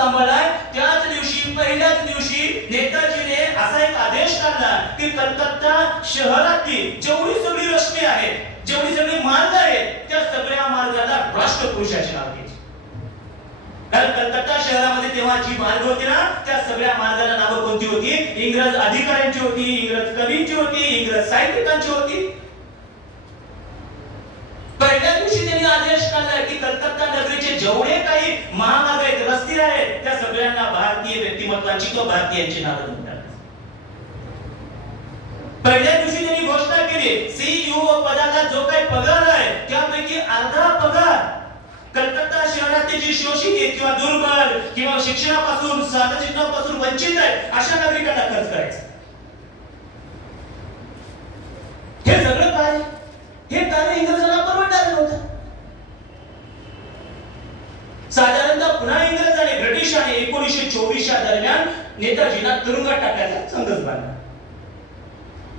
सांभाळलाय त्याच दिवशी पहिल्याच दिवशी नेताजीने असा एक आदेश काढला की कलकत्ता शहरातील जेवढी सगळी रस्ते आहेत जेवढी सगळी मार्ग आहेत त्या सगळ्या मार्गाला राष्ट्रपुरुषाचे नाव घ्यायचे कारण कलकत्ता शहरामध्ये तेव्हा जी मार्ग होती ना त्या सगळ्या मार्गाला नावं कोणती होती? इंग्रज अधिकाऱ्यांची होती इंग्रज कवींची होती इंग्रज साहित्यिकांची होती. पहिल्या दिवशी त्यांनी आदेश काढला की कलकत्ता नगरीचे जेवढे काही महामार्ग आहेत रस्ते आहेत त्या सगळ्यांना भारतीय व्यक्तिमत्वाची किंवा भारतीयांची नावं देऊन पहिल्या दिवशी त्यांनी घोषणा केली सीईओ पदाचा जो काही पगार आहे त्यापैकी अर्धा पगार कलकत्ता शहरातील जी शोषित आहेत किंवा दुर्बल किंवा शिक्षणापासून साधनचिन्हापासून वंचित आहे अशा नागरिकांना खर्च करायचा. हे सगळं काय? हे काय इंग्रजांना परवडणार नव्हतं साधारणतः पुन्हा इंग्रज आणि ब्रिटिशांनी एकोणीसशे चोवीसच्या दरम्यान नेताजींना तुरुंगात टाकायचा संघच बांधला.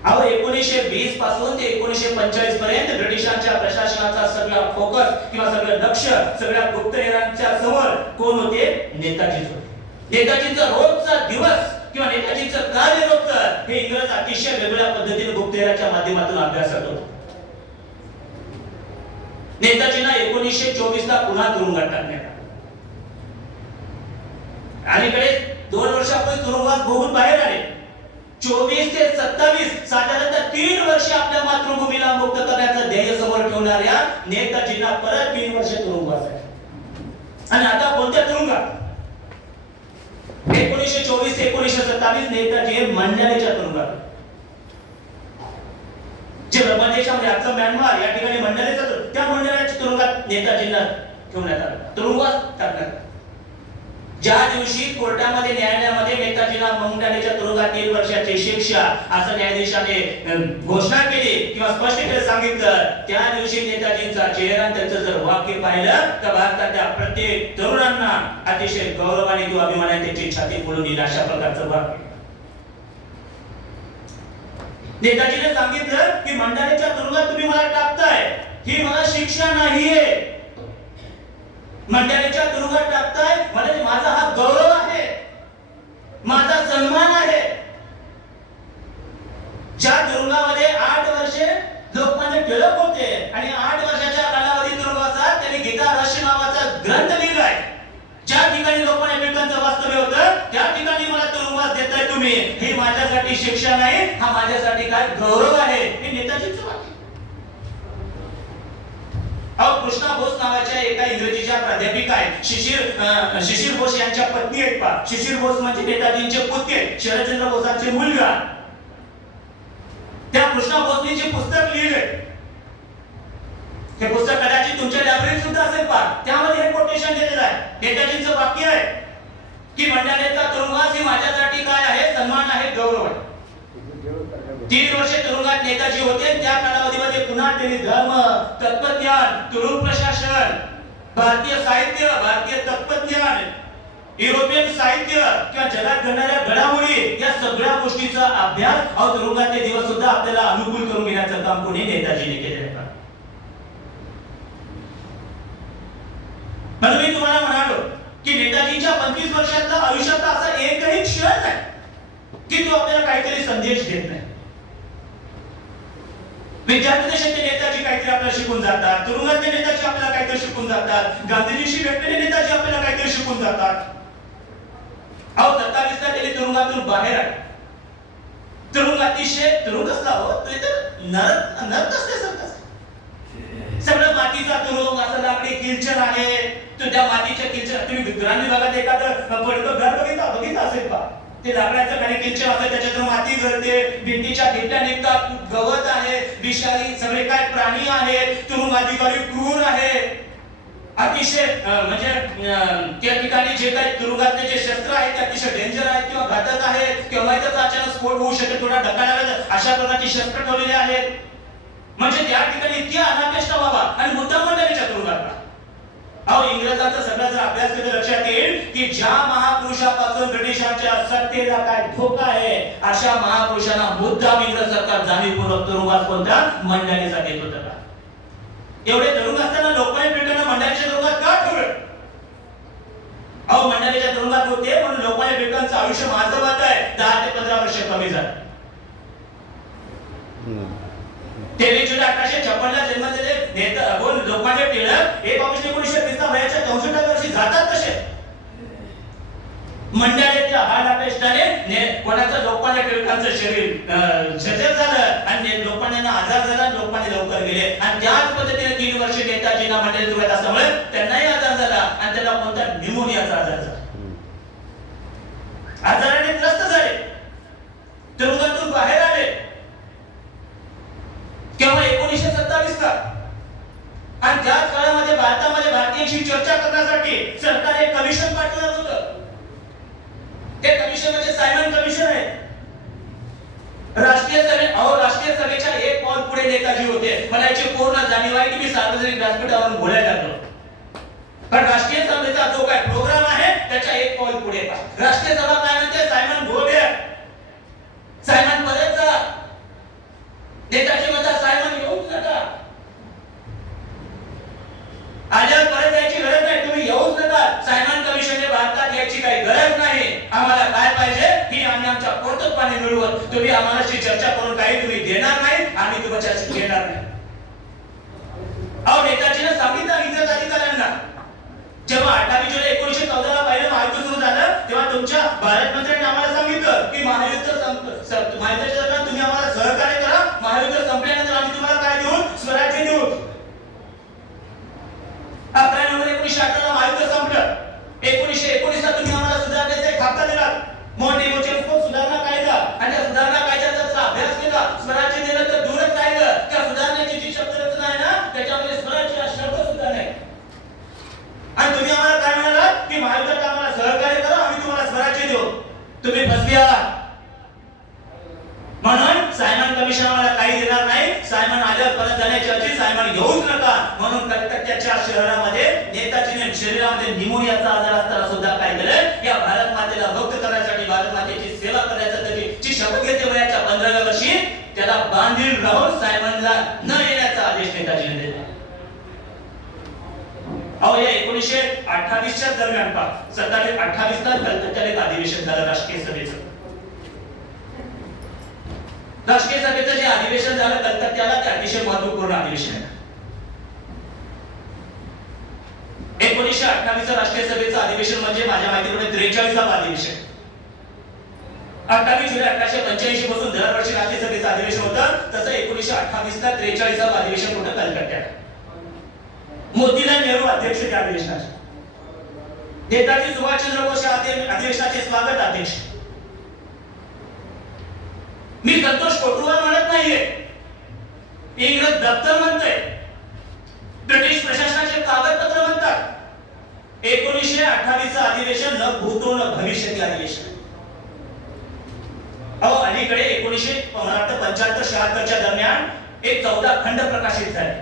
अहो एकोणीसशे वीसपासून ते एकोणीसशे पंचेचाळीस पर्यंत ब्रिटिशांच्या प्रशासनाचा सगळा फोकस किंवा सगळं लक्ष सगळ्या गुप्तहेरांच्या समोर कोण होते? नेताजीच होते. नेताजींचा रोजचा दिवस किंवा नेताजींचं कार्य रोजचं हे इंग्रज अतिशय वेगळ्या पद्धतीने गुप्तहेराच्या माध्यमातून अभ्यास करत नेताजींना एकोणीसशे चोवीस ला पुन्हा तुरुंगात टाकण्यात आलीकडे दोन वर्षापूर्वी तुरुंगात बघून बाहेर आले. चोवीस ते सत्तावीस साधारणतः तीन वर्ष आपल्या मातृभूमीला मुक्त करण्याचं ध्येय समोर ठेवणाऱ्या नेताजींना परत तीन वर्ष तुरुंगात आहे आणि आता कोणत्या तुरुंगात? एकोणीसशे चोवीस ते एकोणीसशे सत्तावीस नेताजी हे मंडळीच्या तुरुंगात. जे ब्रह्मदेशामध्ये आजचं म्यानमार या ठिकाणी मंडळाचं त्या मंडळाच्या तुरुंगात नेताजींना ठेवण्यात आलं. तुरुंगात टाकण्यात आलं. ज्या दिवशी कोर्टामध्ये न्यायालयामध्ये नेताजीला मंडालेच्या तुरुंगात तीन वर्षाची शिक्षा असं न्यायाधीशाने घोषणा केली किंवा स्पष्ट सांगितलं त्या दिवशी नेताजींचा चेहरा त्यांचं जर वाक्य पाहिलं तर भारताच्या प्रत्येक तरुणांना अतिशय गौरवाने किंवा अभिमानाने त्याची छाती फोडून येईल अशा प्रकारचं वाक्य. नेताजीने सांगितलं की मंडळाच्या तुरुंगात तुम्ही मला टाकताय. ही मला शिक्षा नाहीये. मंडालेच्या तुरुंगात टाकताय म्हणजे माझा हा गौरव आहे माझा सन्मान आहे ज्या तुरुंगामध्ये आठ वर्षे लोकमान्य टिळक होते आणि आठ वर्षाच्या कालावधी तुरुंगाचा त्यांनी गीता रहस्य नावाचा ग्रंथ लिहिलाय ज्या ठिकाणी लोकमान्य टिळकांचं वास्तव्य होतं त्या ठिकाणी मला तुरुंगात देताय तुम्ही ही माझ्यासाठी शिक्षा नाही हा माझ्यासाठी काय गौरव आहे? हे नेताजीच अहो कृष्णा बोस नावाच्या एका इंग्रजीच्या प्राध्यापिका आहेत शिशिर शिशिर बोस यांच्या पत्नी आहेत पा शिशिर बोस म्हणजे नेताजींचे पुत्र शरदचंद्र बोसांचे मुलगा. त्या कृष्णा बोसनी जे पुस्तक लिहिले हे पुस्तक कदाचित तुमच्या लायब्ररीत सुद्धा असेल पा त्यामध्ये हे कोटेशन दिलेलं आहे. नेताजींचं वाक्य आहे की मंडळाचा तुरुंगास ही माझ्यासाठी काय आहे? सन्मान आहे गौरव आहे. तीन वर्षे तुरुंगात नेताजी होते त्या कालावधीमध्ये पुन्हा त्यांनी धर्म तत्वज्ञान तुरुंग प्रशासन भारतीय साहित्य भारतीय तत्वज्ञान युरोपियन साहित्य किंवा जगात घडणाऱ्या घडामोडी या सगळ्या गोष्टीचा अभ्यास हा तुरुंगातले दिवस सुद्धा आपल्याला अनुकूल करून घेण्याचं काम कोणी नेताजीने केले म्हणून मी तुम्हाला म्हणालो की नेताजीच्या पंचवीस वर्षातला आयुष्यातला असा एकही क्षण नाही. की तो आपल्याला काहीतरी संदेश देत नाही. विद्यार्थी देशाचे नेताजी काहीतरी आपल्याला शिकून जातात तुरुंगातले नेताजी आपल्याला काहीतरी शिकून जातात गांधीजीशी भेटलेले नेताजी आपल्याला काहीतरी शिकून जातात. अहो सत्तावीसला गेले तुरुंगातून बाहेर आहे. तुरुंग अतिशय तुरुंग असला हो? तो इथं नरक नरक असते सगळं मातीचा तुरुंग असं लाकडी किलचर आहे. तो त्या मातीच्या किलचर तुम्ही ग्रामीण भागात एखादं पडकं घर बघितलं बघितलं असेल पा ते लाकडाचं काही असतात त्याच्यातून माती गळते भिंतीच्या भिंत्या निघतात गवत आहे विषारी सगळे काय प्राणी आहेत तुरुंग अधिकारी क्रूर आहे. अतिशय म्हणजे अं, त्या ठिकाणी जे काही तुरुंगातले जे शस्त्र आहेत ते अतिशय डेंजर आहेत किंवा घातक आहेत किंवा माहितच अचानक स्फोट होऊ शकेल थोडा धक्का तर अशा प्रकारची शस्त्र ठेवलेली आहेत. म्हणजे त्या ठिकाणी इतकी अनापेष्टा व्हावा आणि मुद्दा मंडळीच्या तुरुंगातला अहो इंग्रजांचा सगळा जर अभ्यास केला लक्षात येईल की ज्या महापुरुषापासून ब्रिटिशांच्या सत्तेला काय धोका आहे अशा महापुरुषांना मुद्दाम इंग्रज सरकार जाणीवपूर्वक तुरुंगात कोणत्या मंडळीचा देत होतं का? एवढे तरुण असताना लोकमान्य टिळकांना मंडळीच्या तुरुंगात का ठेवलं? अहो मंडळीच्या तुरुंगात आयुष्य माझं मत आहे. दहा ते पंधरा वर्ष कमी झालं. तेवीस जुलै अठराशे छप्पनला जन्म नेता लोकमान्य टिळक. हे ऑगस्ट एकोणीसशे वीसला वयाच्या चौसष्टाव्या वर्षी जातात कसे? मंडळाच्या हाड कोणाचं लोकमान्य टिळकांचं शरीर अं, झालं आणि ने- लोकमान्यांना आजार झाला लोकमान्य लवकर गेले. आणि त्याच पद्धतीने तीन वर्ष नेताजींना मंडळी चुकत असल्यामुळे त्यांनाही आजार झाला आणि त्यांना कोणता निमोनियाचा आजार झाला. आजाराने त्रस्त झाले. तुरुंगातून बाहेर आले. केव्हा एकोणीसशे सत्तावीस ला आणि त्याच काळामध्ये भारतामध्ये भारतीयांशी चर्चा करण्यासाठी सरकार एक कमिशन पाठवलं होतं. ते कमिशन म्हणजे सायमन कमिशन आहे. राष्ट्रीय सभे अहो राष्ट्रीय सभेच्या एक पाऊल पुढे नेताजी होते. म्हणायचे याची पूर्ण जाणीव आहे की मी सार्वजनिक व्यासपीठावरून बोलायला लागलो पण राष्ट्रीय सभेचा जो काय प्रोग्राम आहे त्याच्या एक पाऊल पुढे राष्ट्रीय सभा काय म्हणते? सायमन गो सायमन परत जा नेताजी म्हणतात सायमन येऊच नका आल्यावर परत यायची गरज नाही तुम्ही येऊच नका सायमन कमिशनने भारतात यायची काही गरज नाही आम्हाला काय पाहिजे ही आम्ही आमच्या पोटपाने मिळवत तुम्ही आम्हाला चर्चा करून काही तुम्ही देणार नाही आम्ही तुमच्याशी घेणार नाही अहो नेताजीने सांगितलं इंग्रज अधिकाऱ्यांना जेव्हा अठ्ठावीस जुलै एकोणीशे चौदा ला पहिलं महायुद्ध सुरू झालं तेव्हा तुमच्या भारत मंत्र्यांनी आम्हाला सांगितलं की महायुद्ध संप- महायुद्धाच्या दरम्यान तुम्ही आम्हाला सहकार्य करा. महायुद्ध संपल्यानंतर आम्ही तुम्हाला काय देऊ? स्वराज्य देऊ. अकरा नोव्हेंबर एकोणीसशे अठरा महायुद्ध संपलं एकोणीसशे एकोणीसला तुम्ही आम्हाला सुधारण्याचा एक हप्ता दिला मोंटी मोचेस्को सुधारणा कायदा आणि त्या सुधारणा कायद्याचा जर अभ्यास केला स्वराज्य दिलं तर दूरच राहिलं त्या सुधारण्याची जी शब्दरचना आहे ना त्याच्यामध्ये स्वराज्य हा शब्द सुद्धा नाही आणि तुम्ही आम्हाला काय म्हणालात की महायुद्धात आम्हाला सहकार्य करा आम्ही तुम्हाला स्वराज्य देऊ तुम्ही फसवी आहात म्हणून सायमन कमिशन आम्हाला काही देणार नाही सायमन आल्यावर परत जाण्याची अर्जी सायमन घेऊच नका म्हणून कलकत्त्याच्या शहरामध्ये नेताजीने शरीरामध्ये निमोनियाचा आजार असताना सुद्धा काय केलं या भारत मातेला भक्त करण्यासाठी भारत मातेची सेवा करण्यासाठी ची शपथ घेते वयाच्या पंधराव्या वर्षी त्याला बांधील राहून सायमनला न येण्याचा आदेश नेताजीने दिला. अहो या एकोणीसशे अठ्ठावीसच्या दरम्यान पहा. सत्तावीस अठ्ठावीस ला कलकत्त्याला एक अधिवेशन झालं राष्ट्रीय सभेचं. राष्ट्रीय सभेचं जे अधिवेशन झालं कलकत्त्याला ते अतिशय महत्त्वपूर्ण अधिवेशन आहे. एकोणीसशे अठ्ठावीस राष्ट्रीय सभेचं अधिवेशन म्हणजे माझ्या माहितीप्रमाणे त्रेचाळीसावं अधिवेशन. अठ्ठावीस जुलै अठराशे पंच्याऐंशी पासून दरवर्षी राष्ट्रीय सभेचं अधिवेशन होतं. तसं एकोणीसशे अठ्ठावीस ला त्रेचाळीसावं अधिवेशन होतं कलकत्त्यात. मोतीलाल नेहरू अध्यक्ष त्या अधिवेशनाचे नेताजी सुभाषचंद्र बोस या अधिवेशनाचे स्वागत अध्यक्ष. मी संतोष कोटुवार म्हणत नाहीये. इंग्रज दप्तर म्हणतोय. ब्रिटिश प्रशासनाचे कागदपत्र म्हणतात. एकोणीसशे अठ्ठावीस अधिवेशन न भूतो न भविष्यातील अधिवेशन. अहो अलीकडे एकोणीसशे पंच्याहत्तर शहात्तरच्या दरम्यान एक चौदा खंड प्रकाशित झाले.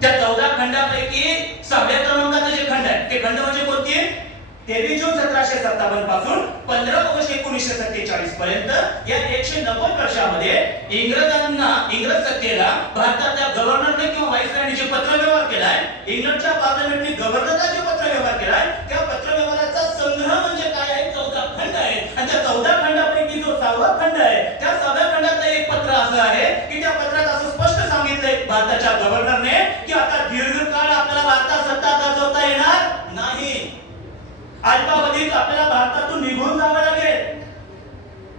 त्या चौदा खंडापैकी सहाव्या क्रमांकाचे जे खंड आहे ते खंड म्हणजे कोणते तेवीस जून सतराशे सत्तावन्नपासून पंधरा ऑगस्ट एकोणीसशे सत्तेचाळीस पर्यंत या एकशे नव्वद वर्षामध्ये इंग्रजांना इंग्रज सत्तेला भारतातल्या गव्हर्नरने किंवा व्हाईसरायने जे पत्रव्यवहार केलाय इंग्लंडच्या पार्लमेंटने गव्हर्नरला जे पत्रव्यवहार केलाय त्या पत्रव्यवहाराचा संग्रह म्हणजे काय आहे? चौदा खंड आहे आणि त्या चौदा खंडापैकी जो सहावा खंड आहे त्या सहाव्या खंडातलं एक पत्र असं आहे की त्या पत्रात असं स्पष्ट सांगितलंय भारताच्या गव्हर्नरने की आता दीर्घकाळ आपल्याला भारतात सत्ता गाजवता येणार अल्पावधीत आपल्याला भारतातून निघून जावं लागेल.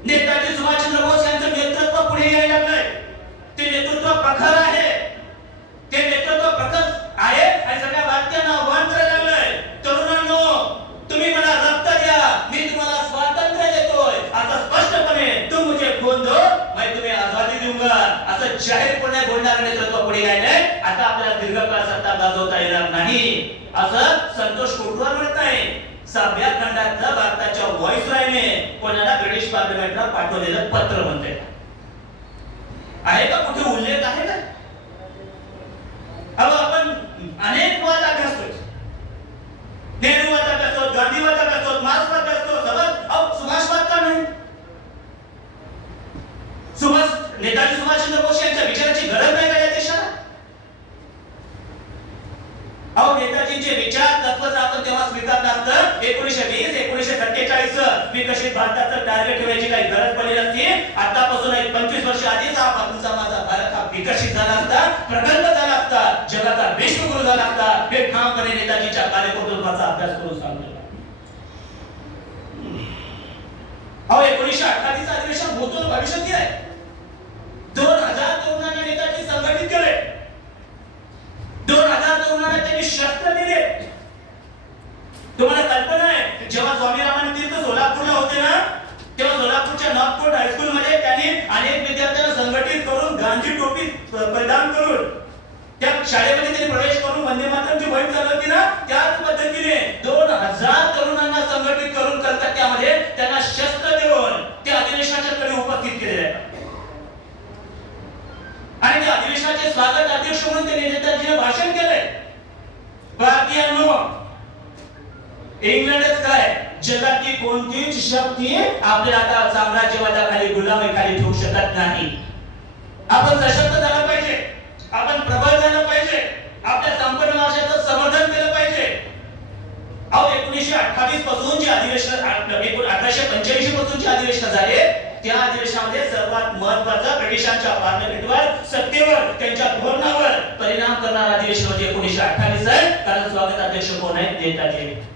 नेताजी सुभाषचंद्र बोस यांचं नेतृत्व पुढे यायला लागलंय. ते नेतृत्व प्रखर आहे. ते नेतृत्व प्रखर आहे आणि सगळ्या भारतीय आव्हान करायला लागलंय तरुणांनो तुम्ही मला रक्त द्या मी तुम्हाला स्वातंत्र्य देतोय आता स्पष्टपणे तुम मुझे खून दो मैं तुम्हें आजादी दूंगा असं जाहीरपणे बोलणारं नेतृत्व पुढे यायलंय आता आपल्याला दीर्घकाळ सत्ता गाजवता येणार नाही असं संतोष कोटवार म्हणत नाही सहाव्या खंडातलं भारताच्या व्हॉइसरायने कोणाला पाठवलेलं पत्र म्हणता आहे का कुठे उल्लेख आहे का अहो आपण अनेक वाद अभ्यासतोय नेहरूवाद अभ्यासतो गांधीवाद अभ्यासतो मार्क्सवाद अभ्यासतो सबक अहो सुभाषवाद का नाही सुभाष नेताजी सुभाषचंद्र बोस यांच्या विचाराची गरज नाही का या देशाला अहो नेताजींचे विचार तत्वच आपण तेव्हा स्वीकारलं असतं एकोणीशे वीस एकोणीशे सत्तेचाळीस विकसित टार्गेट ठेवायची काही गरज पडली नसती आतापासून एक पंचवीस वर्ष आधीच हा तुमचा माझा भारत हा विकसित झाला असता प्रगल्भ झाला असता जगाचा विश्वगुरु झाला असता. हे ठामपणे नेताजीच्या कार्यकर्तृत्वाचा अभ्यास करून सांगतो. अहो एकोणीसशे अठ्ठावीस अधिवेशन भूतून भविष्यात आहे दोन हजार तरुणांना नेताजी संघटित केले दोन हजार तरुणांना त्यांनी शस्त्र दिले. तुम्हाला कल्पना आहे जेव्हा स्वामी रामाने तीर्थ सोलापूरला होते ना तेव्हा सोलापूरच्या नॉर्थकोट हायस्कूल मध्ये त्यांनी अनेक विद्यार्थ्यांना संघटित करून गांधी टोपी परिधान करून त्या शाळेमध्ये त्यांनी प्रवेश करून वंदे मातरमची बहीण चालवती ना त्याच पद्धतीने दोन हजार तरुणांना संघटित करून कलकत्त्यामध्ये त्यांना शस्त्र देऊन ते अधिवेशनाच्या कडे उपस्थित केले आणि त्या अधिवेशनाचे स्वागत अध्यक्ष म्हणून त्यांनी नेताजीने भाषण केले भारतीयांनो इंग्लंडच काय? जगातली कोणतीच शक्ती आपल्या आता साम्राज्यवादाखाली गुलामीखाली ठेवू शकत नाही. आपण सशक्त झालं पाहिजे. आपण प्रबळ झालं पाहिजे. आपल्या संपूर्ण भाषेचं समर्थन केलं पाहिजे. अहो एकोणीसशे अठ्ठावीसपासून जे अधिवेशन अठराशे पंच्याऐंशी पासून जे अधिवेशन झाले त्या अधिवेशनामध्ये सर्वात महत्त्वाचा ब्रिटिशांच्या पार्लमेंटवर सत्तेवर त्यांच्या धोरणावर परिणाम करणारा अधिवेशन म्हणजे एकोणीसशे अठ्ठावीस आहे कारण स्वागत अध्यक्ष कोण आहेत? नेताजी.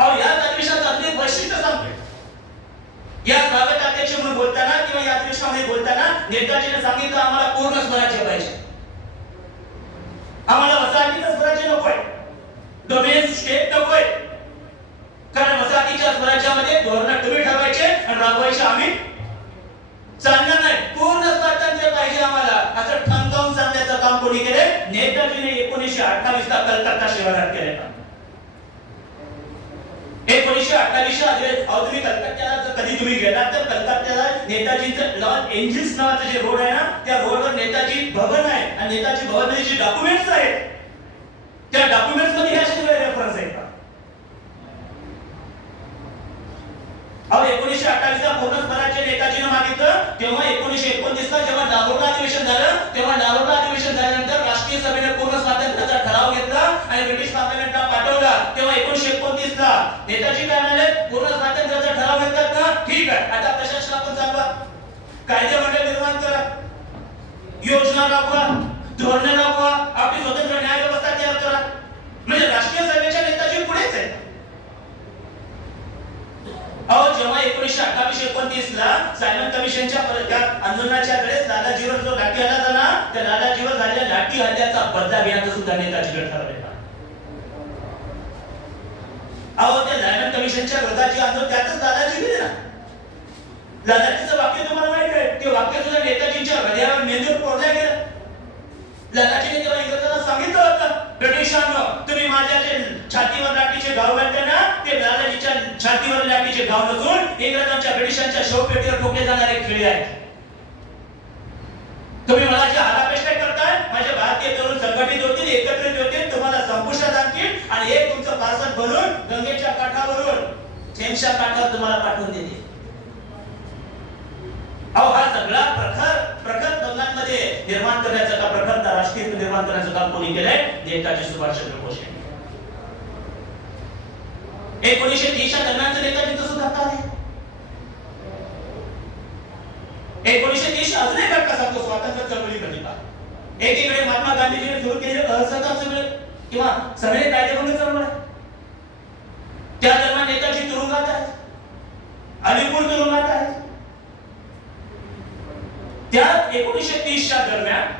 अहो या अधिवेशनाचं अगदी वैशिष्ट्य सांगतोय. या स्वागत अध्यक्ष म्हणून बोलताना किंवा या अधिवेशनामध्ये बोलताना नेताजीने सांगितलं आम्हाला पूर्ण स्वराज्य पाहिजे. आम्हाला वसाहतीचं स्वराज्य नकोय. डोमेन स्टेट नकोय. कारण वसाहतीच्या स्वराज्यामध्ये धोरण तुम्ही ठरवायचे आणि राबवायचे आम्ही. चालणार नाही. पूर्ण स्वातंत्र्य पाहिजे आम्हाला. असं ठणकावून सांगण्याचं काम कोणी केले नेताजीने एकोणीसशे अठ्ठावीस ला कलकत्ता शिवारात केले एकोणीसशे अहो तुम्ही कलकत्त्याला जर कधी तुम्ही गेलात तर कलकत्त्याला नेताजीचं लॉन एंजिल्स नावाचं जे रोड आहे ना त्या रोडवर नेताजी भवन आहे. आणि नेताजी भवनमध्ये जे डॉक्युमेंट्स आहेत त्या डॉक्युमेंट्समध्ये ह्या शिवाय रेफरन्स आहेत. का अहो एकोणीसशे अठ्ठावीस ला फोकस स्वराज्य नेताजीने मागितलं तेव्हा एकोणीसशे एकोणतीस ला जेव्हा लाहोरला अधिवेशन झालं तेव्हा लाहोरला अधिवेशन झाल्यानंतर राष्ट्रीय सभेने पूर्ण स्वातंत्र्याचा ठराव घेतला आणि ब्रिटिश पार्लमेंटला पाठवला. तेव्हा एकोणीसशे एकोणतीस ला नेताजी काय पूर्ण स्वातंत्र्याचा ठराव घेतलात ना ठीक आहे. आता प्रशासन आपण चालवा. कायदे मंडळ निर्माण करा. योजना राबवा धोरण राबवा आपली स्वतंत्र न्याय व्यवस्था तयार करा. म्हणजे राष्ट्रीय सभेच्या नेताजी पुढेच आहे. अहो जेव्हा एकोणीसशे अठ्ठावीस एकोणतीस ला सायमन कमिशनच्या आंदोलनाच्या वेळेस लालाजीवर जो लाठी हल्ला झाला त्या लालाजीवर झालेल्या लाठी हल्ल्याचा बदला घेण्याचं सुद्धा नेताजीकडे ठरवलेला अहो त्या डायमंड कमिशनच्या व्रताची आंदोलन त्यातच दादाजी गेले ना. लालाजीचं वाक्य तुम्हाला माहीत आहे? ते वाक्य सुद्धा नेताजींच्या हृदयावर मेंदूर कोरल्या गेलं. लालाजीने तेव्हा इंग्रजांना सांगितलं होतं ब्रिटिशांनो तुम्ही माझ्या जे छातीवर लाठीचे घाव घातले ना ते दादाजीच्या छातीवर लाठीचे घाव नसून इंग्रजांच्या ब्रिटिशांच्या शवपेटीवर ठोकले जाणारे खेळ आहेत. तुम्ही मला जे हालापेष्टा करताय? माझ्या भारतीय तरुण संघटित होतील एकत्रित होतील तुम्हाला संपुष्टात आणतील आणि एक तुमचं पार्सल बनवून गंगेच्या काठावरून त्यांच्या काठावर तुम्हाला पाठवून देते. अहो हा सगळा प्रखर प्रखर बंगालमध्ये निर्माण करण्याचं का प्रखर राष्ट्रीय निर्माण करण्याचं काम कोणी केलंय? नेताजी सुभाषचंद्र बोस यांनी. एकोणीसशे तीसच्या दरम्यानचं नेताजी तसं काम आहे एकोणीसशे तीस अजून एक घटका सांगतो स्वातंत्र्य चळवळीमध्ये पहा. एकीकडे महात्मा गांधीजीने सुरू केलेले असहकार सगळे किंवा सगळे कायदेभंग चळवळ त्या दरम्यान अलीपूर तुरुंगात आहे त्या एकोणीसशे तीसच्या दरम्यान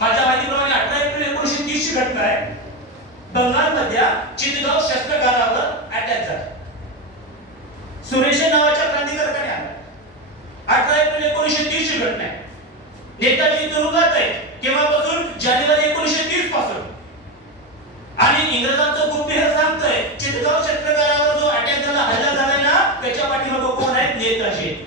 माझ्या माहितीप्रमाणे अठरा एप्रिल एकोणीसशे तीस ची घटना आहे. बंगालमधल्या चितगाव शस्त्रकारावर अटॅक झाला सुरेश नावाच्या क्रांतिकारकाने आला अठरा एप्रिल एकोणीसशे तीस ची घटना आहे नेताजी तुरुंगात आहे केव्हापासून जानेवारी एकोणीसशे तीसपासून आणि इंग्रजांचं गुप्त हे सांगतंय चितगाव शस्त्रगारावर जो अटॅक झाला हल्ला झालाय ना त्याच्या पाठीमागे कोण आहेत नेताजी आहेत.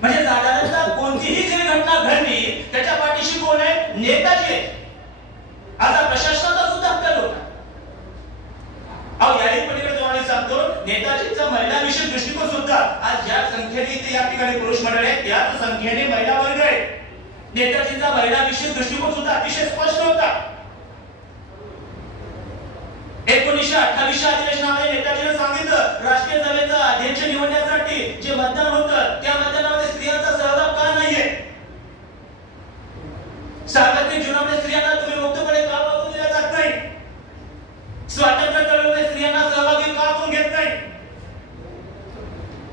म्हणजे साधारणतः कोणतीही जरी घटना घडली त्याच्या पाठीशी कोण आहे नेताजी आहे आता प्रशासनाचा सुद्धा हक्क होता अहो याही पलीकडे तुम्हाला सांगतो नेताजींचा महिलाविषयक दृष्टिकोन सुद्धा आज ज्या संख्येने इथे या ठिकाणी पुरुष मंडळ आहेत त्याच संख्येने महिला वर्ग आहे नेताजींचा महिलाविषयी दृष्टिकोन सुद्धा अतिशय स्पष्ट होता एकोणीसशे अठ्ठावीसच्या अधिवेशनामध्ये नेताजीने सांगितलं राष्ट्रीय सभेचं अध्यक्ष निवडण्यासाठी जे मतदान होतं त्या मतदानामध्ये स्त्रियांचा सहभाग का नाहीये सार्वत्रिक जीवनामध्ये स्त्रियांना तुम्ही मुक्तपणे का वागू दिला जात नाही स्वातंत्र्य चळवळीमध्ये स्त्रियांना सहभागी का करून घेत नाही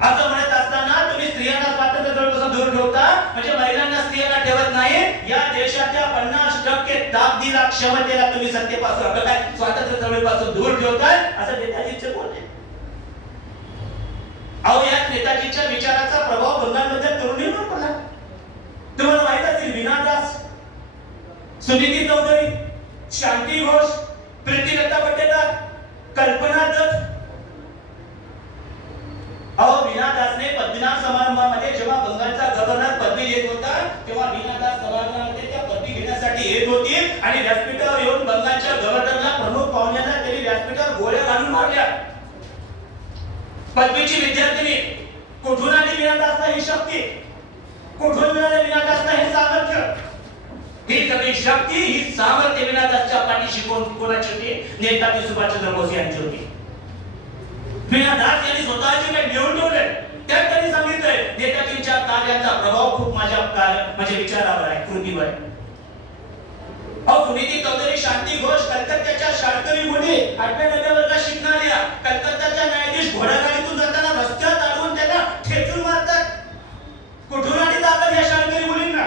असं म्हणत असताना तुम्ही स्त्रियांना स्वातंत्र्य चळवळीपासून दूर ठेवता म्हणजे महिलांना स्त्रियांना ठेवत नाही या देशाच्या पन्नास टक्के क्षमतेला तुम्ही सत्तेपासून आपलं काय स्वातंत्र्य चळवळीपासून दूर ठेवताय? असं नेताजींचे बोलणे अहो या नेताजीच्या विचाराचा प्रभाव बंगालमध्ये तरुणींवर पडला. तुम्हाला माहीत असेल विनादास सुनिधी चौधरी शांती घोष प्रीतिलता पटेदार कल्पना दत्त. अहो विनादासने पद्मनाभ समारंभामध्ये जेव्हा बंगालचा गव्हर्नर पदवी घेत होता तेव्हा विनादास दास समारंभामध्ये त्या पदवी येत होती आणि व्यासपीठावर येऊन बंगालच्या गव्हर्नरला प्रमुख पाहुण्यांना त्यांनी व्यासपीठावर गोळ्या घालून मारल्या. पदवीची विद्यार्थिनी कुठून आली मिळत असता ही शक्ती? कुठून मिळाले मिळत असता हे सामर्थ्य? ही सगळी शक्ती ही सामर्थ्य वीणा दासच्या पाठीशी कोण कोणाची होती? नेताजी सुभाषचंद्र बोस यांची होती. वीणा यांनी स्वतःची काही घेऊन ठेवले. त्यात त्यांनी सांगितलंय नेताजींच्या कार्याचा प्रभाव खूप माझ्या कार्य म्हणजे विचारावर आहे कृतीवर आहे. अहो सुनीती चौधरी शांती घोष कलकत्त्याच्या शाळकरी मुली आठव्या नव्या वर्गात शिकणाऱ्या. कलकत्त्याच्या न्यायाधीश घोडागाडीतून जाताना रस्त्यात अडवून त्यांना ठेचून मारतात. कुठून आली ताकद या शाळकरी मुलींना?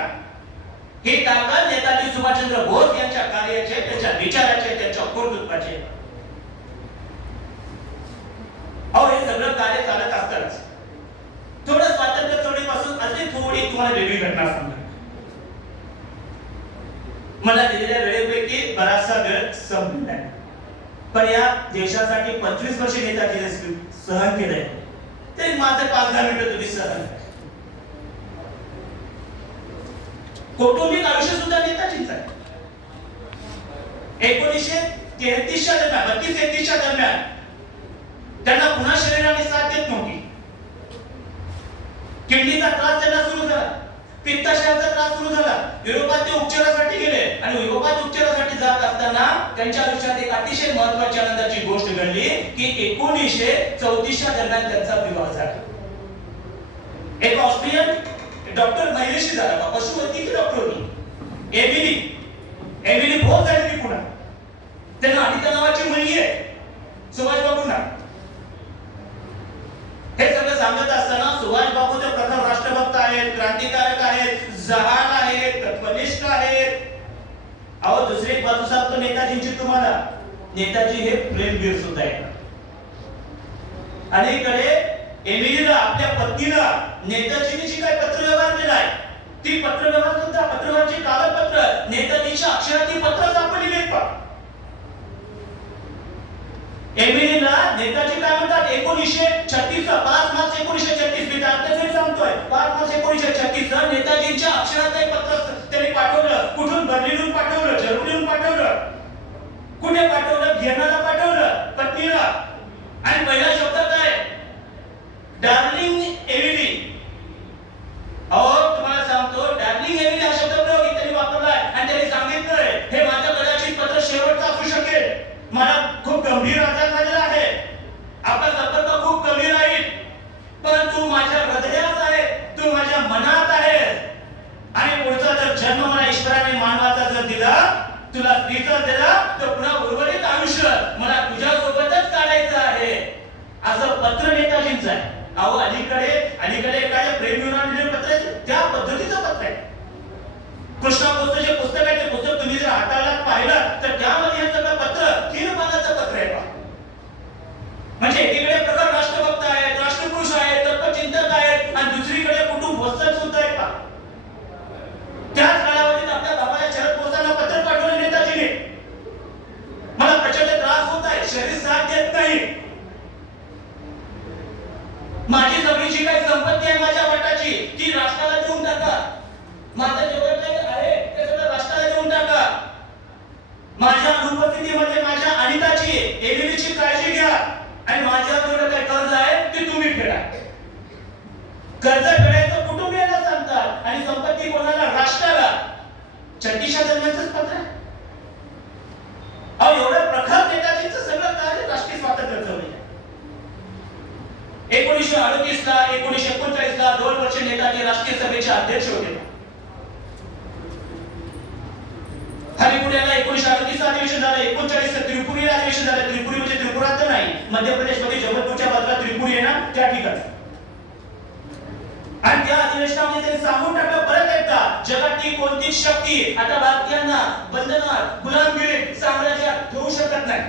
ही ताकद नेताजी सुभाषचंद्र बोस यांच्या कार्याचे त्यांच्या विचाराचे त्यांच्या कर्तृत्वाचे अहो हे सगळं कार्य चालत असतानाच. थोडं स्वातंत्र्य चळवळीपासून अगदी थोडी तुम्हाला वेगळी घटना सांगतो संपलेला आहे. पण या देशासाठी पंचवीस वर्ष नेताजीने सहन केलंय ते मात्र पाच दहा मिनिटं तुम्ही सहन कौटुंबिक आयुष्य सुद्धा नेताजींचं आहे. एकोणीसशे तेहतीसच्या दरम्यान बत्तीस तेहतीसच्या दरम्यान त्यांना पुन्हा शरीराने साथ देत नव्हती. किडनीचा त्रास त्यांना सुरू झाला. पित्ताशयाचा त्रास सुरू झाला. युरोपात ते उपचारासाठी गेले आणि युरोपात उपचारासाठी जात असताना त्यांच्या आयुष्यात एक अतिशय महत्वाची आनंदाची गोष्ट घडली की एकोणीसशे चौतीसच्या दरम्यान त्यांचा विवाह झाला. एक ऑस्ट्रियन डॉक्टर महिलेशी झाला. बा, पशुवैद्यकीय डॉक्टर होती. एमिली. एमिली बहुत झाली ती पुन्हा त्यांना अनिता नावाची मुलगी आहे. सुभाष बाबूंना हे सगळं सांगत असताना सुभाष बाबू ते प्रथम राष्ट्रभक्त आहेत क्रांतिकारक जहान आहेत तत्वनिष्ठ आहेत. अहो दुसरी एक बाजू सांगतो नेताजींची तुम्हाला. नेताजी हे प्रेमवीर सुद्धा आहेत. आणि इकडे एमिलीला आपल्या पत्नीला नेताजींनी जी काय पत्रव्यवहार दिलाय ती पत्रव्यवहार सुद्धा पत्रव्यवहारची कागदपत्र नेताजीच्या अक्षरात ती पत्र सापडलेली आहेत पा एमिलीला नेताजी काय म्हणतात? एकोणीसशे छत्तीस पाच मार्च एकोणीसशे छत्तीस मी त्यातच सांगतोय. पाच मार्च एकोणीसशे छत्तीस नेताजींच्या अक्षरात एक पत्र त्यांनी पाठवलं कुठून? बर्लिनहून पाठवलं जर्मनीहून पाठवलं. कुठे पाठवलं? व्हिएन्नाला पाठवलं पत्नीला. आणि पहिला शब्द काय? Darling Emily. अहो तुम्हाला सांगतो डार्लिंग एमिली हा शब्द प्रयोग त्यांनी वापरलाय आणि त्यांनी सांगितलंय हे माझं कदाचित पत्र शेवटचं असू शकेल. मला खूप गंभीर आजार झालेला आहे आपला संपर्क खूप कमी राहील परंतु माझ्या हृदयात आहे तू माझ्या मनात आहे आणि पुढचा जर जन्म मला ईश्वराने मानवाचा जर दिला तुला दिला तर पुन्हा उर्वरित आयुष्य मला तुझ्या सोबतच काढायचं आहे. असं पत्र नेताजींचं आहे. अहो अलीकडे अलीकडे काय प्रेम विवरण म्हणजे पत्र आहे? त्या पद्धतीचं पत्र आहे. कृष्णा पुस्तक जे पुस्तक आहे ते पुस्तक तुम्ही जर हाताळात पाहिलं तर त्यामध्ये हे सगळं पत्र? तीन पानाचं पत्र आहे. म्हणजे एकीकडे प्रखर राष्ट्रभक्त आहेत राष्ट्रपुरुष आहेत तत्वचिंतक आहेत आणि दुसरीकडे कुटुंब वस्तक सुद्धा आहे पहा. त्याच कालावधीत आपल्या बाबाच्या शरद पोसांना पत्र पाठवलं नेताजीने मला प्रचंड त्रास होत आहे शरीर साथ देत नाही माझी सगळी जी काही संपत्ती आहे माझ्या वटाची ती राष्ट्राला देऊन टाका माझं जेवढं काही आहे ते सगळं राष्ट्राला देऊन टाका असंच पत्र आहे अहो एवढं प्रखर नेताजींचं सगळं कार्य राष्ट्रीय स्वातंत्र्य चळवळीत आहे एकोणीसशे अडतीस ला एकोणीसशे एकोणचाळीस ला दोन वर्ष नेताजी राष्ट्रीय सभेचे अध्यक्ष होते हरिपुण्याला एकोणीसशे अडतीस अधिवेशन झालं एकोणचाळीस त्रिपुरी अधिवेशन झालं. त्रिपुरी म्हणजे त्रिपुरात नाही. मध्य प्रदेशमध्ये जबलपूरच्या बाजूला त्रिपुरी आहे ना त्या ठिकाणी. आणि त्या अधिवेशनामध्ये त्यांनी सांगून टाकलं परत एकदा जगातली कोणतीच शक्ती आता भारतीयांना बंधनात गुलामगिरीत साम्राज्यात ठेवू शकत नाही.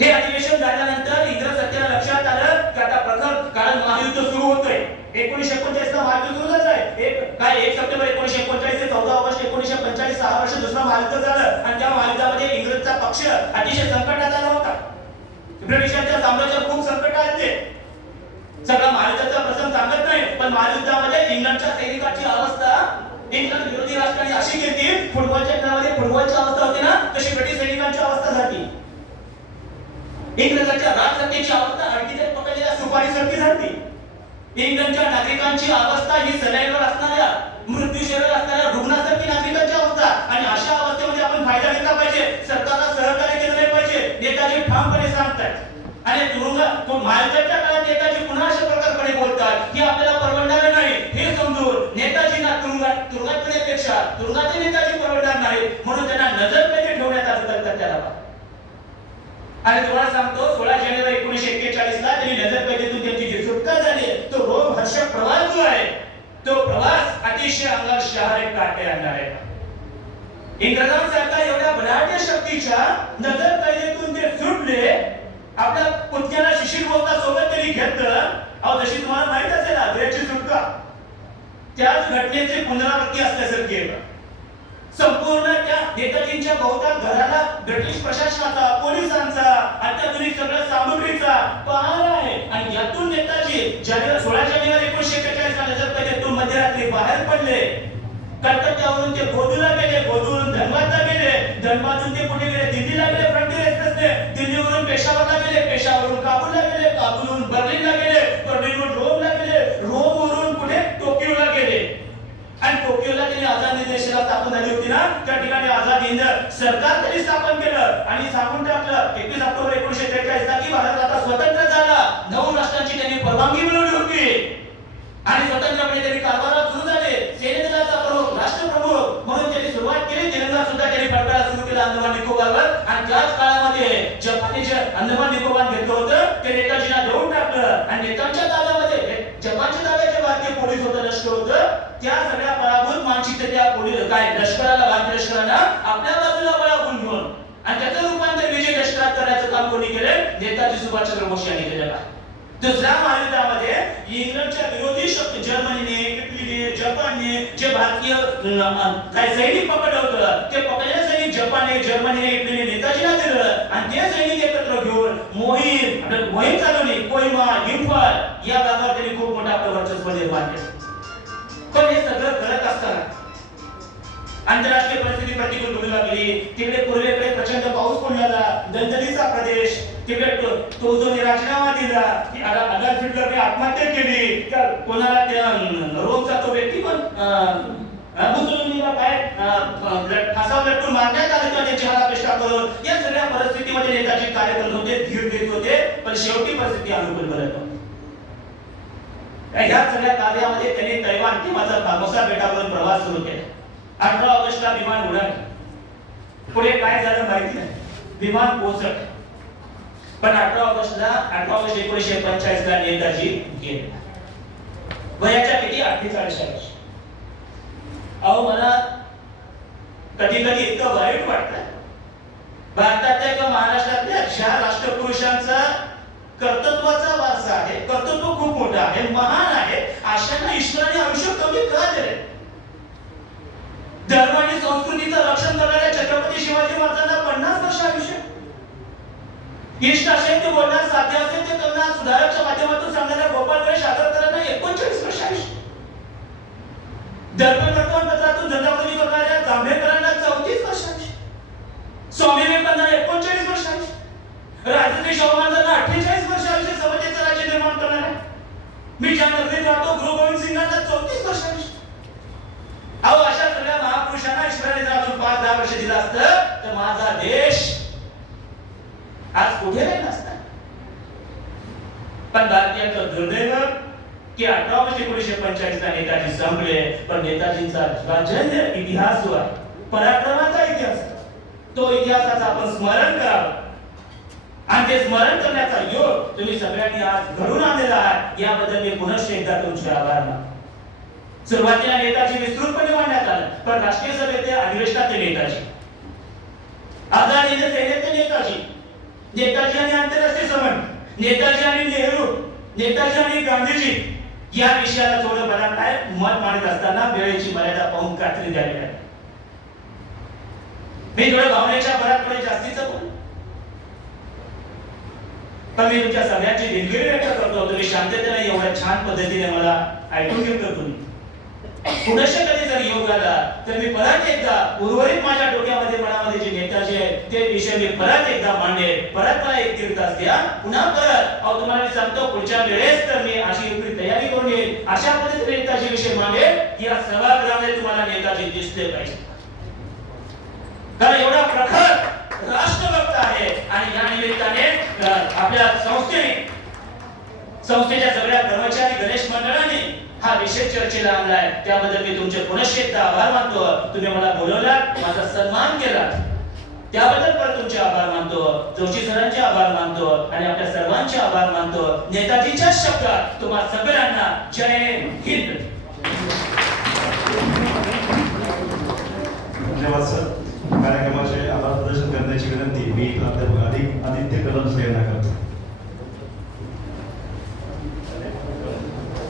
हे अधिवेशन झाल्यानंतर इंग्रज सत्तेला लक्षात आलं की आता प्रथम कारण महायुद्ध सुरू होतोय. एकोणीशे एकोणचाळीस ला महायुद्ध सुरू झालंय. एक काय एक सप्टेंबर एकोणीशे चौदा ऑगस्ट एकोणीशे पंचेचाळीस सहा वर्ष दुसरं महायुद्ध झालं आणि त्या महायुद्धामध्ये इंग्रजचा पक्ष अतिशय संकटात आला होता. ब्रिटिशांच्या साम्राज्यात खूप संकट आले. सगळा महायुद्धाचा प्रसंग सांगत नाही पण महायुद्धामध्ये इंग्लंडच्या सैनिकांची अवस्था इंग्लंड विरोधी राष्ट्राने अशी केली फुटबॉलच्या खेळामध्ये फुटबॉलची अवस्था होती ना तशी ब्रिटिश सैनिकांची अवस्था झाली. इंग्रजांच्या राजसत्तेची अवस्था अडकीच्या पकडलेल्या सुपारीसारखी झाली. इंग्लंडच्या नागरिकांची अवस्था ही सलाईनवर असणाऱ्या मृत्यू शरीर असणाऱ्या रुग्णासारखी नागरिकांची अवस्था. आणि अशा अवस्थेमध्ये आपण फायदा घेतला पाहिजे. सरकारला सहकार्य केलं नाही पाहिजे. नेताजी ठामपणे सांगतात आणि तुरुंग महायुद्धाच्या काळात नेताजी पुन्हा अशा प्रकारपणे बोलतात की आपल्याला परवडणार नाही. हे समजून नेताजी ना तुरुंगात तुरुंगात पेक्षा तुरुंगाचे नेताजी परवडणार नाही. म्हणून त्यांना नजर पेटे ठेवण्यात आलं तर त्याला आणि तुम्हाला सांगतो सोळा जानेवारी एकोणीशे एक्केचाळीस ला त्यांनी नजर कैदेतून त्यांची जी सुटका झाली तो रोम हर्ष प्रवास जो आहे तो प्रवास अतिशय अंगावर शहर एक काटे आणणार आहे. इंग्रजांसारख्या एवढ्या बलाढ्य शक्तीच्या नजर कैदेतून ते सुटले आपल्या पुतण्याला शिशिर बोलता सोबत त्यांनी घेतलं. अहो जशी तुम्हाला माहीत असेल आग्र्याची सुटका. त्याच घटनेची पुनरावृत्ती असल्यासारखी आहे. संपूर्ण त्या नेताजींच्या बहुतांश घराला ब्रिटिश प्रशासनाचा पोलिसांचा अत्याधुनिक सगळ्या सामग्रीचा पहार आहे. आणि यातून नेताजी जानेवारी सोळा जानेवारी एकोणीशे एक्केचाळीस ला नजर कैदेतून मध्यरात्री गेले. कर्तव्यावरून ते गोदूला गेले गोदूवरून धनबादला गेले. धनबादून ते कुठे गेले दिल्लीला गेले फ्रंटियर एक्सप्रेसने. दिल्लीवरून पेशावरला गेले पेशावरून काबूलला गेले काबूलवरून बर्लिनला गेले बर्लिनवरून रोमला गेले. रोमवरून पुढे टोकियोला गेले. आणि टोकियोला त्यांनी आझाद हिंद देशाला स्थापन झाली होती ना? त्या ठिकाणी आझाद हिंद सरकार त्यांनी स्थापन केलं आणि सांगून टाकलं एकवीस ऑक्टोबर एकोणीशे त्रेचाळीस ला की भारत आता स्वतंत्र झाला. नऊ राष्ट्रांची त्यांनी परवानगी मिळवली होती. आणि स्वतंत्रपणे त्यांनी कारभार जपानच्या ताब्यामध्ये जपानच्या ताब्यात जे भारतीय पोलीस होतं लष्कर होतं. त्या सगळ्या पराभूत मानसिकतेच्या पोलीस काय लष्कराला भारतीय लष्कराला आपल्या बाजूला बळावून घेऊन आणि त्याचं रूपांतर विजय लष्करात करायचं काम कोणी केलं? नेताजी सुभाषचंद्र बोस यांनी केलेलं आहे दुसऱ्या महायुद्धामध्ये इंग्लंडच्या विरोधी शक्ती जर्मनीने इटलीने जपानने जे भारतीय काय सैनिक पकडलं होतं ते पकडलेलं सैनिक जपानने जर्मनीने इटलीने नेताजीला दिलं आणि ते सैनिक एकत्र घेऊन मोहीम आपलं मोहीम चालवली कोहिमा इम्फाल या भागावर त्यांनी खूप मोठं आपलं वर्चस्व निर्माण केलं. पण हे सगळं करत असताना आंतरराष्ट्रीय परिस्थिती प्रतिकूल होऊ लागली. तिकडे पूर्वेकडे प्रचंड पाऊस पडलेला दलदलीचा प्रदेश तिकडे तो तो जो राजीनामा दिला. की अडा- अडॉल्फ हिटलरने आत्महत्या केली. तर कोणाला त्या रोमचा तो व्यक्ती पण अं, अं, मुसोलिनीला काय अं, अं, लट- फासावर लटकून मारण्यात आलं किंवा त्यांची हालापेष्टा करून या सगळ्या परिस्थितीमध्ये नेताजी कार्य करत होते धीर देत होते पण शेवटी परिस्थिती अनुकूल बनत होती ह्या सगळ्या कार्यामध्ये त्यांनी तैवान किंवाचा फार्मोसा बेटावरून प्रवास सुरू केला. अठरा ऑगस्टला विमान उडालं. पुढे काय झालं माहिती नाही. विमान कोसळलं. पण अठरा ऑगस्टला अठरा ऑगस्ट एकोणीशे पंचेचाळीस ला नेताजी गेले. वयाच्या किती? अठ्ठेचाळीस वर्ष. अहो मला कधी कधी इतकं वाईट वाटत भारतातल्या किंवा महाराष्ट्रातल्या ज्या राष्ट्रपुरुषांचा कर्तृत्वाचा वारसा आहे कर्तृत्व खूप मोठं आहे महान आहे अशांना ईश्वराने आयुष्य कमी का दिले धर्म आणि संस्कृतीचं रक्षण करणाऱ्या छत्रपती शिवाजी महाराजांना पन्नास वर्ष आयुष्य. इष्ट असेल ते बोलणार साध्य असेल ते करणार सुधारकच्या माध्यमातून सांगणाऱ्या गोपाळ गणेश आगरकरांना एकोणचाळीस वर्ष आयुष्य. धर्म वर्तमानपत्रातून धंदाबोली करणाऱ्या जांभेकरांना चौतीस वर्षांची. स्वामी विवेकानंदांना एकोणचाळीस वर्षांची. राजश्री शाहू अठ्ठेचाळीस वर्षांचे आयुष्य राज्य निर्माण करणाऱ्या मी ज्या नगरीत राहतो गुरु गोविंद सिंगांना चौतीस वर्षांची. अहो अशा सगळ्या महापुरुषांना ईश्वराने जर अजून पाच दहा वर्ष दिलं असतं तर माझा देश आज कुठे नाही असता पण भारतीयांचं दुर्दैव की अठरा एकोणीशे एकोणीसशे पंचेचाळीस ला नेताजी संपले पण नेताजींचा राजन्य इतिहास जो आहे पराक्रमाचा इतिहास. तो इतिहासाचं आपण स्मरण करावं. आणि ते स्मरण करण्याचा योग तुम्ही सगळ्यांनी आज घडून आणलेला आहे याबद्दल मी पुनश्च एकदा तुमचे आभार मानतो. सुरुवातीला नेताजी विस्तृतपणे मांडण्यात आलं पण राष्ट्रीय सभेचे अधिवेशनाचे नेताजी. आझादीचे सेनेचे नेताजी. नेताजी आणि आंतरराष्ट्रीय समन नेताजी आणि नेहरू. नेताजी आणि गांधीजी. या विषयाला थोडं मला काय मत मांडत असताना वेळेची मर्यादा पाहून कात्री द्यावी लागली मी थोडं भावनेच्या भरात थोडे जास्तीचं बोल? पण मी तुमच्या सगळ्यांची दिलगिरी व्यक्त करतो. तुम्ही शांततेने एवढ्या छान पद्धतीने मला ऐकून घेतो तुम्ही. पुनश्च कधी जर योग आला तर मी परत एकदा उर्वरित माझ्या डोक्यामध्ये मनामध्ये जे नेताजी आहेत ते विषय मी परत एकदा मांडे परत मला एक दीड तास द्या. पुन्हा परत अहो तुम्हाला मी सांगतो पुढच्या वेळेस तर मी अशी एवढी तयारी करून येईल अशा पद्धतीने नेताजी विषय मांडेल की या सभागृहामध्ये तुम्हाला नेताजी दिसले पाहिजे. कारण एवढा प्रखर राष्ट्रभक्त आहे आणि या निमित्ताने आपल्या संस्थेने संस्थेच्या सगळ्या कर्मचारी गणेश मंडळाने हा विषय चर्चेला आणलाय. त्याबद्दल मी तुमचे पुनश्च आभार मानतो. तुम्ही मला बोलवला माझा सन्मान केला त्याबद्दल पण तुमचे आभार मानतो. जोशी सरांचे आभार मानतो आणि आपल्या सर्वांचे आभार मानतो. नेताजीच्या शब्दात तुम्हा सगळ्यांना जय हिंद. धन्यवाद सर.